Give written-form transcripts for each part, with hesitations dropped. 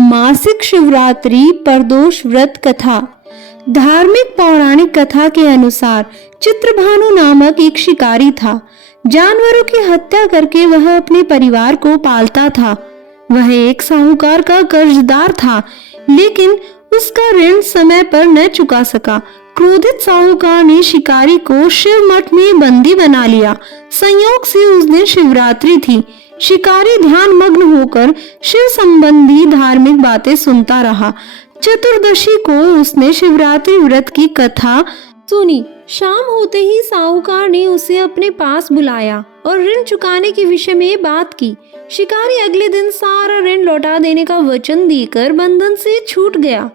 मासिक शिवरात्रि प्रदोष व्रत कथा। धार्मिक पौराणिक कथा के अनुसार चित्रभानु नामक एक शिकारी था। जानवरों की हत्या करके वह अपने परिवार को पालता था। वह एक साहूकार का कर्जदार था, लेकिन उसका ऋण समय पर न चुका सका। क्रोधित साहूकार ने शिकारी को शिव मठ में बंदी बना लिया। संयोग से उस दिन शिवरात्रि थी। शिकारी ध्यान मग्न होकर शिव संबंधी धार्मिक बातें सुनता रहा। चतुर्दशी को उसने शिवरात्रि व्रत की कथा सुनी। शाम होते ही साहूकार ने उसे अपने पास बुलाया और ऋण चुकाने के विषय में बात की। शिकारी अगले दिन सारा ऋण लौटा देने का वचन देकर बंधन से छूट गया।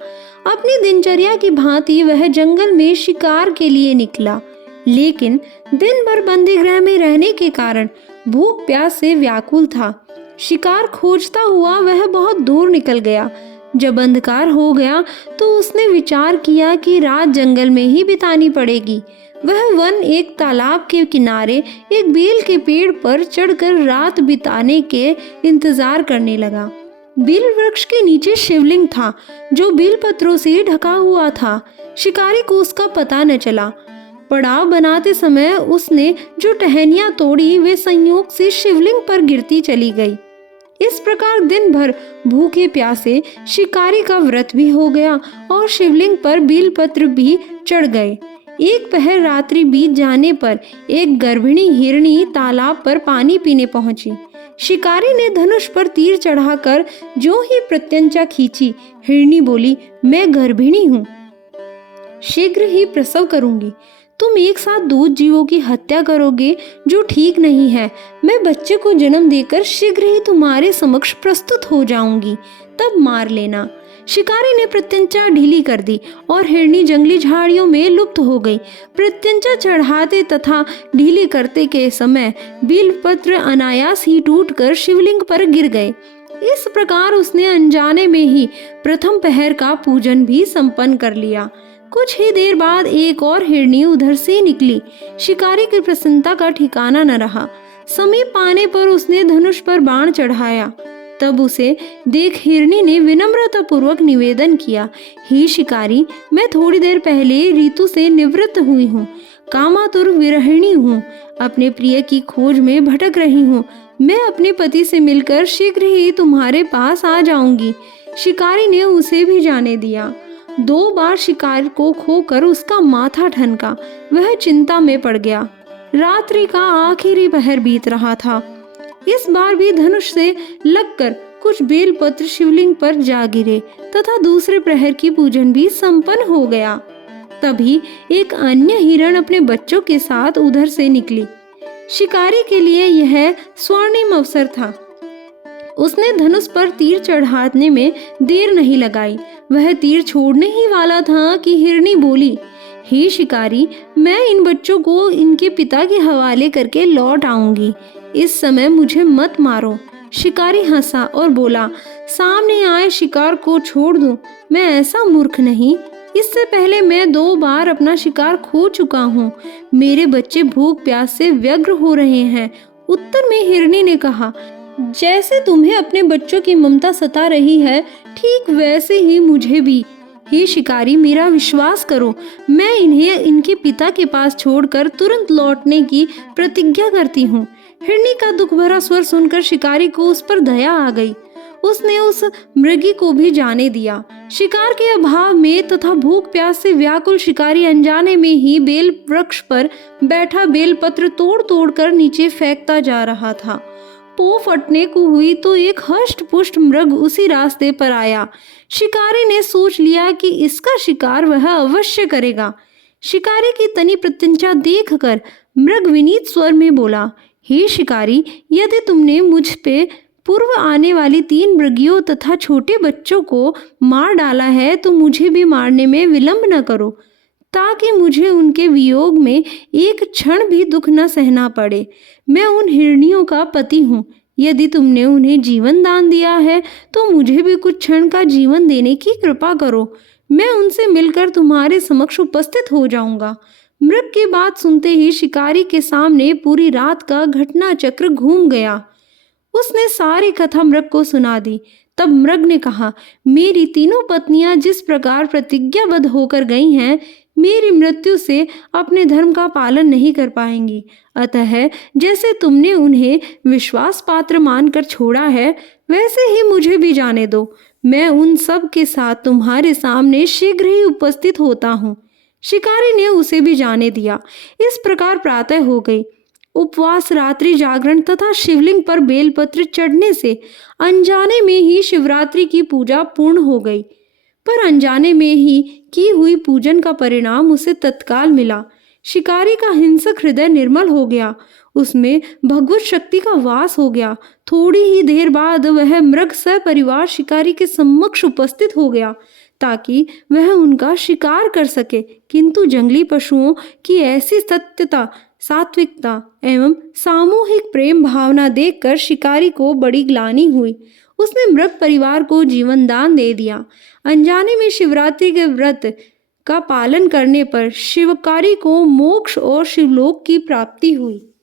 अपनी दिनचर्या की भांति वह जंगल में शिकार के लिए निकला, लेकिन दिन भर बंदी गृह में रहने के कारण भूख प्यास से व्याकुल था। शिकार खोजता हुआ वह बहुत दूर निकल गया। जब अंधकार हो गया तो उसने विचार किया कि रात जंगल में ही बितानी पड़ेगी। वह वन एक तालाब के किनारे एक बेल के पेड़ पर चढ़कर रात बिताने के इंतजार करने लगा। बेल वृक्ष के नीचे शिवलिंग था, जो बेल पत्रों से ढका हुआ था। शिकारी को उसका पता न चला। पड़ाव बनाते समय उसने जो टहनियां तोड़ी वे संयोग से शिवलिंग पर गिरती चली गई। इस प्रकार दिन भर भूखे प्यासे शिकारी का व्रत भी हो गया और शिवलिंग पर बेलपत्र भी चढ़ गए। एक पहर रात्रि बीत जाने पर एक गर्भिणी हिरणी तालाब पर पानी पीने पहुंची। शिकारी ने धनुष पर तीर चढ़ाकर जो ही प्रत्यंचा खींची, हिरणी बोली, मैं गर्भिणी हूँ, शीघ्र ही प्रसव करूंगी। तुम एक साथ दो जीवों की हत्या करोगे, जो ठीक नहीं है। मैं बच्चे को जन्म देकर शीघ्र ही तुम्हारे समक्ष प्रस्तुत हो जाऊंगी, तब मार लेना। शिकारी ने प्रत्यंचा ढीली कर दी और हिरणी जंगली झाड़ियों में लुप्त हो गई। प्रत्यंचा चढ़ाते तथा ढीली करते के समय बेलपत्र अनायास ही टूटकर शिवलिंग पर गिर गए। इस प्रकार उसने अनजाने में ही प्रथम पहर का पूजन भी संपन्न कर लिया। कुछ ही देर बाद एक और हिरणी उधर से निकली। शिकारी की प्रसन्नता का ठिकाना न रहा। समीप पाने पर उसने धनुष पर बाण चढ़ाया। तब उसे देख हिरणी ने विनम्रता पूर्वक निवेदन किया, हे शिकारी, मैं थोड़ी देर पहले ऋतु से निवृत्त हुई हूँ। कामातुर विरहिणी हूँ, अपने प्रिय की खोज में भटक रही हूँ। मैं अपने पति से मिलकर शीघ्र ही तुम्हारे पास आ जाऊंगी। शिकारी ने उसे भी जाने दिया। 2 बार शिकार को खोकर उसका माथा ठनका। वह चिंता में पड़ गया। रात्रि का आखिरी पहर बीत रहा था। इस बार भी धनुष से लगकर कुछ बेलपत्र शिवलिंग पर जा गिरे तथा दूसरे प्रहर की पूजन भी संपन्न हो गया। तभी एक अन्य हिरण अपने बच्चों के साथ उधर से निकली। शिकारी के लिए यह स्वर्णिम अवसर था। उसने धनुष पर तीर चढ़ाने में देर नहीं लगाई। वह तीर छोड़ने ही वाला था कि हिरणी बोली, हे शिकारी, मैं इन बच्चों को इनके पिता के हवाले करके लौट आऊंगी। इस समय मुझे मत मारो। शिकारी हंसा और बोला, सामने आए शिकार को छोड़ दूं? मैं ऐसा मूर्ख नहीं। इससे पहले मैं 2 बार अपना शिकार खो चुका हूँ। मेरे बच्चे भूख प्यास से व्यग्र हो रहे हैं। उत्तर में हिरणी ने कहा, जैसे तुम्हें अपने बच्चों की ममता सता रही है, ठीक वैसे ही मुझे भी। हे शिकारी, मेरा विश्वास करो, मैं इन्हें इनके पिता के पास छोड़कर तुरंत लौटने की प्रतिज्ञा करती हूँ। हिरणी का दुख भरा स्वर सुनकर शिकारी को उस पर दया आ गई। उसने उस मृगी को भी जाने दिया। शिकार के अभाव में तथा भूख प्यास से व्याकुल शिकारी अनजाने में ही बेल वृक्ष पर बैठा बेलपत्र तोड़ तोड़ कर नीचे फेंकता जा रहा था। पो फटने को हुई तो एक हष्ट पुष्ट मृग उसी रास्ते पर आया। शिकारी ने सोच लिया कि इसका शिकार वह अवश्य करेगा। शिकारी की तनी प्रत्यंचा देखकर मृग विनीत स्वर में बोला, हे शिकारी, यदि तुमने मुझ पे पूर्व आने वाली 3 मृगियों तथा छोटे बच्चों को मार डाला है तो मुझे भी मारने में विलंब न करो, ताकि मुझे उनके वियोग में एक क्षण भी दुख न सहना पड़े। मैं उन हिरनियों का पति हूँ। यदि तुमने उन्हें जीवन दान दिया है तो मुझे भी कुछ क्षण का जीवन देने की कृपा करो। मैं उनसे मिलकर तुम्हारे समक्ष उपस्थित हो जाऊंगा। मृग की बात सुनते ही शिकारी के सामने पूरी रात का घटना चक्र घूम गया। उसने सारी कथा मृग को सुना दी। तब मृग ने कहा, मेरी तीनों पत्नियां जिस प्रकार प्रतिज्ञाबद्ध होकर गई हैं, मेरी मृत्यु से अपने धर्म का पालन नहीं कर पाएंगी। अतः जैसे तुमने उन्हें विश्वास पात्र मानकर छोड़ा है, वैसे ही मुझे भी जाने दो। मैं उन सब के साथ तुम्हारे सामने शीघ्र ही उपस्थित होता हूँ। शिकारी ने उसे भी जाने दिया। इस प्रकार प्रातः हो गई। उपवास, रात्रि जागरण तथा शिवलिंग पर बेलपत्र चढ़ने से अनजाने में ही शिवरात्रि की पूजा पूर्ण हो गई। पर अनजाने में ही की हुई पूजन का परिणाम उसे तत्काल मिला। शिकारी का हिंसक हृदय निर्मल हो गया, उसमें भगवत शक्ति का वास हो गया। थोड़ी ही देर बाद वह मृग सपरिवार शिकारी के सम्मुख उपस्थित हो गया ताकि वह उनका शिकार कर सके। किंतु जंगली पशुओं की ऐसी सत्यता, सात्विकता एवं सामूहिक प्रेम भावना देखकर शिकारी को बड़ी ग्लानि हुई। उसने मृग परिवार को जीवन दान दे दिया। अनजाने में शिवरात्रि के व्रत का पालन करने पर शिवकारी को मोक्ष और शिवलोक की प्राप्ति हुई।